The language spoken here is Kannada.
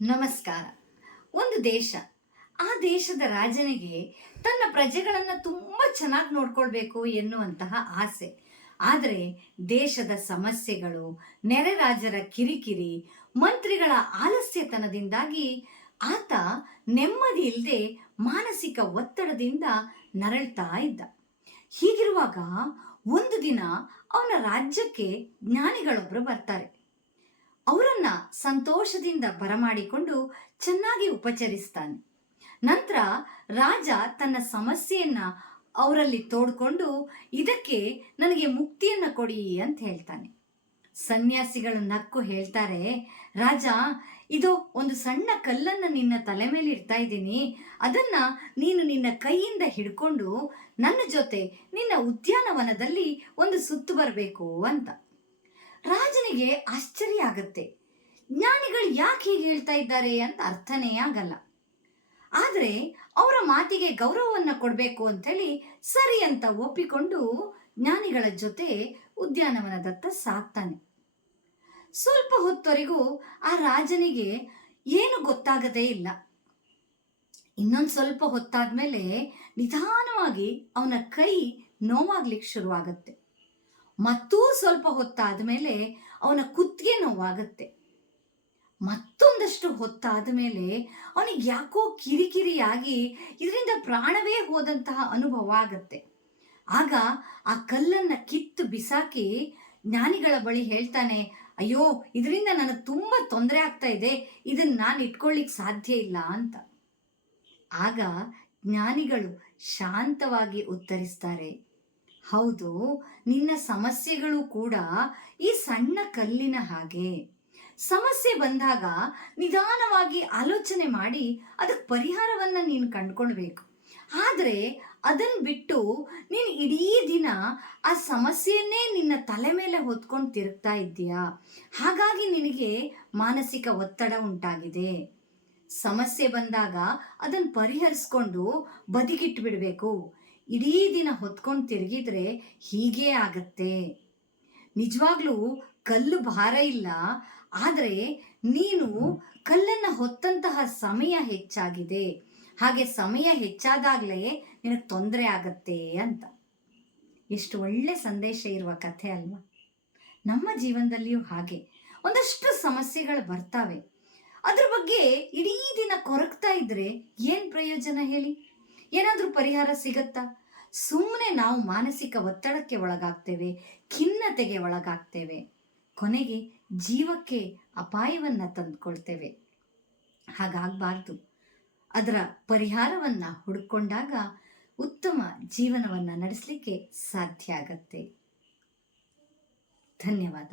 ನಮಸ್ಕಾರ. ಒಂದು ದೇಶ, ಆ ದೇಶದ ರಾಜನಿಗೆ ತನ್ನ ಪ್ರಜೆಗಳನ್ನು ತುಂಬ ಚೆನ್ನಾಗಿ ನೋಡ್ಕೊಳ್ಬೇಕು ಎನ್ನುವಂತಹ ಆಸೆ. ಆದರೆ ದೇಶದ ಸಮಸ್ಯೆಗಳು, ನೆರೆ ರಾಜರ ಕಿರಿಕಿರಿ, ಮಂತ್ರಿಗಳ ಆಲಸ್ಯತನದಿಂದಾಗಿ ಆತ ನೆಮ್ಮದಿ ಇಲ್ಲದೆ ಮಾನಸಿಕ ಒತ್ತಡದಿಂದ ನರಳ್ತಾ ಇದ್ದ. ಹೀಗಿರುವಾಗ ಒಂದು ದಿನ ಅವನ ರಾಜ್ಯಕ್ಕೆ ಜ್ಞಾನಿಗಳೊಬ್ಬರು ಬರ್ತಾರೆ. ಅವರನ್ನ ಸಂತೋಷದಿಂದ ಬರಮಾಡಿಕೊಂಡು ಚೆನ್ನಾಗಿ ಉಪಚರಿಸ್ತಾನೆ. ನಂತರ ರಾಜ ತನ್ನ ಸಮಸ್ಯೆಯನ್ನ ಅವರಲ್ಲಿ ತೋಡ್ಕೊಂಡು, ಇದಕ್ಕೆ ನನಗೆ ಮುಕ್ತಿಯನ್ನ ಕೊಡಿ ಅಂತ ಹೇಳ್ತಾನೆ. ಸನ್ಯಾಸಿಗಳು ನಕ್ಕು ಹೇಳ್ತಾರೆ, ರಾಜ, ಇದು ಒಂದು ಸಣ್ಣ ಕಲ್ಲನ್ನ ನಿನ್ನ ತಲೆ ಮೇಲೆ ಇಡ್ತಾ ಇದ್ದೀನಿ, ಅದನ್ನ ನೀನು ನಿನ್ನ ಕೈಯಿಂದ ಹಿಡ್ಕೊಂಡು ನನ್ನ ಜೊತೆ ನಿನ್ನ ಉದ್ಯಾನವನದಲ್ಲಿ ಒಂದು ಸುತ್ತು ಬರಬೇಕು ಅಂತ. ರಾಜನಿಗೆ ಆಶ್ಚರ್ಯ ಆಗತ್ತೆ. ಜ್ಞಾನಿಗಳು ಯಾಕೆ ಹೀಗೆ ಹೇಳ್ತಾ ಇದ್ದಾರೆ ಅಂತ ಅರ್ಥನೇ ಆಗಲ್ಲ. ಆದರೆ ಅವರ ಮಾತಿಗೆ ಗೌರವವನ್ನು ಕೊಡಬೇಕು ಅಂತೇಳಿ ಸರಿ ಅಂತ ಒಪ್ಪಿಕೊಂಡು ಜ್ಞಾನಿಗಳ ಜೊತೆ ಉದ್ಯಾನವನದತ್ತ ಸಾಕ್ತಾನೆ. ಸ್ವಲ್ಪ ಹೊತ್ತವರೆಗೂ ಆ ರಾಜನಿಗೆ ಏನು ಗೊತ್ತಾಗದೇ ಇಲ್ಲ. ಇನ್ನೊಂದು ಸ್ವಲ್ಪ ಹೊತ್ತಾದ್ಮೇಲೆ ನಿಧಾನವಾಗಿ ಅವನ ಕೈ ನೋವಾಗ್ಲಿಕ್ಕೆ ಶುರುವಾಗತ್ತೆ. ಮತ್ತೂ ಸ್ವಲ್ಪ ಹೊತ್ತಾದ ಮೇಲೆ ಅವನ ಕುತ್ತಿಗೆ ನೋವಾಗುತ್ತೆ. ಮತ್ತೊಂದಷ್ಟು ಹೊತ್ತಾದ ಮೇಲೆ ಅವನಿಗೆ ಯಾಕೋ ಕಿರಿಕಿರಿಯಾಗಿ ಇದರಿಂದ ಪ್ರಾಣವೇ ಹೋದಂತಹ ಅನುಭವ ಆಗತ್ತೆ. ಆಗ ಆ ಕಲ್ಲನ್ನು ಕಿತ್ತು ಬಿಸಾಕಿ ಜ್ಞಾನಿಗಳ ಬಳಿ ಹೇಳ್ತಾನೆ, ಅಯ್ಯೋ, ಇದರಿಂದ ನನಗೆ ತುಂಬ ತೊಂದರೆ ಆಗ್ತಾ ಇದೆ, ಇದನ್ನು ನಾನು ಇಟ್ಕೊಳ್ಳಿಕ್ಕೆ ಸಾಧ್ಯ ಇಲ್ಲ ಅಂತ. ಆಗ ಜ್ಞಾನಿಗಳು ಶಾಂತವಾಗಿ ಉತ್ತರಿಸ್ತಾರೆ, ಹೌದು, ನಿನ್ನ ಸಮಸ್ಯೆಗಳು ಕೂಡ ಈ ಸಣ್ಣ ಕಲ್ಲಿನ ಹಾಗೆ. ಸಮಸ್ಯೆ ಬಂದಾಗ ನಿಧಾನವಾಗಿ ಆಲೋಚನೆ ಮಾಡಿ ಅದಕ್ಕೆ ಪರಿಹಾರವನ್ನು ನೀನು ಕಂಡುಕೊಳ್ಬೇಕು. ಆದರೆ ಅದನ್ನು ಬಿಟ್ಟು ನೀನು ಇಡೀ ದಿನ ಆ ಸಮಸ್ಯೆಯನ್ನೇ ನಿನ್ನ ತಲೆ ಮೇಲೆ ಹೊತ್ಕೊಂಡು ತಿರುಗ್ತಾ ಇದ್ದೀಯಾ. ಹಾಗಾಗಿ ನಿನಗೆ ಮಾನಸಿಕ ಒತ್ತಡ ಉಂಟಾಗಿದೆ. ಸಮಸ್ಯೆ ಬಂದಾಗ ಅದನ್ನು ಪರಿಹರಿಸ್ಕೊಂಡು ಬದಿಗಿಟ್ಟು ಬಿಡಬೇಕು. ಇಡೀ ದಿನ ಹೊತ್ಕೊಂಡು ತಿರುಗಿದ್ರೆ ಹೀಗೇ ಆಗತ್ತೆ. ನಿಜವಾಗ್ಲೂ ಕಲ್ಲು ಭಾರ ಇಲ್ಲ, ಆದರೆ ನೀನು ಕಲ್ಲನ್ನು ಹೊತ್ತಂತಹ ಸಮಯ ಹೆಚ್ಚಾಗಿದೆ. ಹಾಗೆ ಸಮಯ ಹೆಚ್ಚಾದಾಗಲೇ ನಿನಗೆ ತೊಂದರೆ ಆಗತ್ತೆ ಅಂತ. ಎಷ್ಟು ಒಳ್ಳೆ ಸಂದೇಶ ಇರುವ ಕಥೆ ಅಲ್ವಾ? ನಮ್ಮ ಜೀವನದಲ್ಲಿಯೂ ಹಾಗೆ ಒಂದಷ್ಟು ಸಮಸ್ಯೆಗಳು ಬರ್ತಾವೆ. ಅದ್ರ ಬಗ್ಗೆ ಇಡೀ ದಿನ ಕೊರಗ್ತಾ ಇದ್ರೆ ಏನು ಪ್ರಯೋಜನ ಹೇಳಿ? ಏನಾದರೂ ಪರಿಹಾರ ಸಿಗತ್ತಾ? ಸುಮ್ಮನೆ ನಾವು ಮಾನಸಿಕ ಒತ್ತಡಕ್ಕೆ ಒಳಗಾಗ್ತೇವೆ, ಖಿನ್ನತೆಗೆ ಒಳಗಾಗ್ತೇವೆ, ಕೊನೆಗೆ ಜೀವಕ್ಕೆ ಅಪಾಯವನ್ನು ತಂದುಕೊಳ್ತೇವೆ. ಹಾಗಾಗಬಾರ್ದು. ಅದರ ಪರಿಹಾರವನ್ನು ಹುಡುಕೊಂಡಾಗ ಉತ್ತಮ ಜೀವನವನ್ನು ನಡೆಸಲಿಕ್ಕೆ ಸಾಧ್ಯ ಆಗತ್ತೆ. ಧನ್ಯವಾದ.